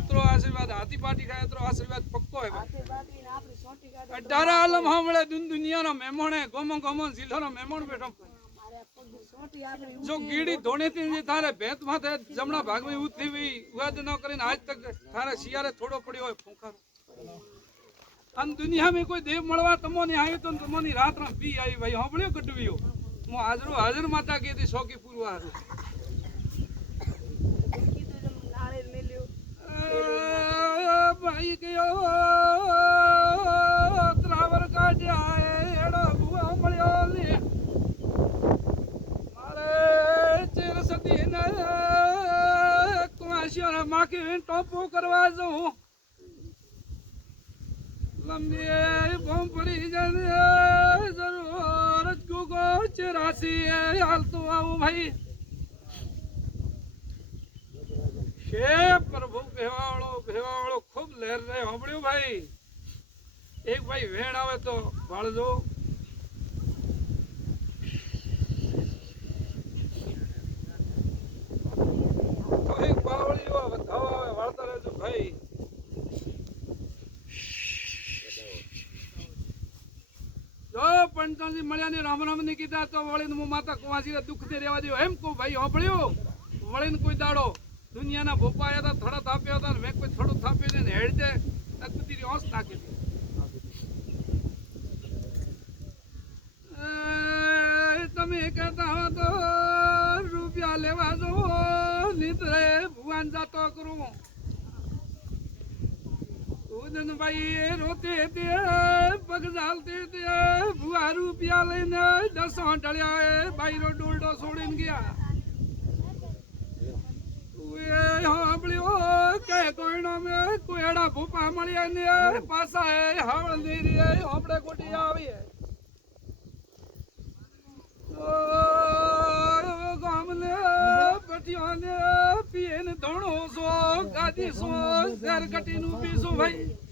અતરો આશીર્વાદ હાથી પાટી ખાય અતરો આશીર્વાદ પક્કો હે 18 આલમ હામળે દુનિયાનો મહેમાન હે ગોમો ગોમો જિલ્લાનો મહેમાન બેઠો જો ગીડી ધોણેથી જે થારે ભેત માથે જમણા ભાગમાં ઉઠી વી વાદ ન કરીને આજ તક થારે શિયારે થોડો પડ્યો હોય ફૂંખારો અન દુનિયામાં કોઈ દેવ મળવા તમોની આવ્યો તો તમોની રાત ના પી આવી ભાઈ સાંભળ્યો કટવ્યો હું હાજર માતા કીધી શોકી પૂરવા હારું ભાઈ ગયો ત્રાવર કાઢ્યા એડો ભુવા મળ્યો લે મારે ચેર સતી ને કુવાશિયો માખી ટોપો કરવા જઉં લંબી બોમ પડી જાય જરૂર ગુગો ચેરાસી હાલતું આવું ભાઈ કે પ્રભુ ભેવાળો ખૂબ લહેર રહે સાંભળ્યું ભાઈ એક ભાઈ વેણ આવે તો વાળજો તો એક બાવળીઓ વધાવો આવે વાળતા રહેજો ભાઈ જો પંચાજી મળ્યા ને રામ રામ ની કીધા તો વળીને હું માતા કુવાસી દુઃખ દે રહેવા દો એમ કહું ભાઈ સાંભળ્યું વળીને કોઈ દાડો દુનિયાના ભોપા આવ્યા હતા થોડા થાપ્યા હતા મેં કોઈ થોડું થાપ્યું ને હેડ દે કુતીરી હોંશ નાખી તમે કહેતા હો તો રૂપિયા લેવા જો નીતરે ભુવાન જાતો કરું ઉદનભાઈ રોતી હતી પગ ઝાલતી હતી ભુવા રૂપિયા લઈને 10 ઢળ્યા બાઈરો ડોલડો છોડીને ગયા કોયડા ભૂપા મળ્યા ને પાછા હાવળ નહીં રે આપણે કોટી આવી ગામને પટિયાને પીને ધણો છો ગાદી છો શેર કટીનું પીશું ભાઈ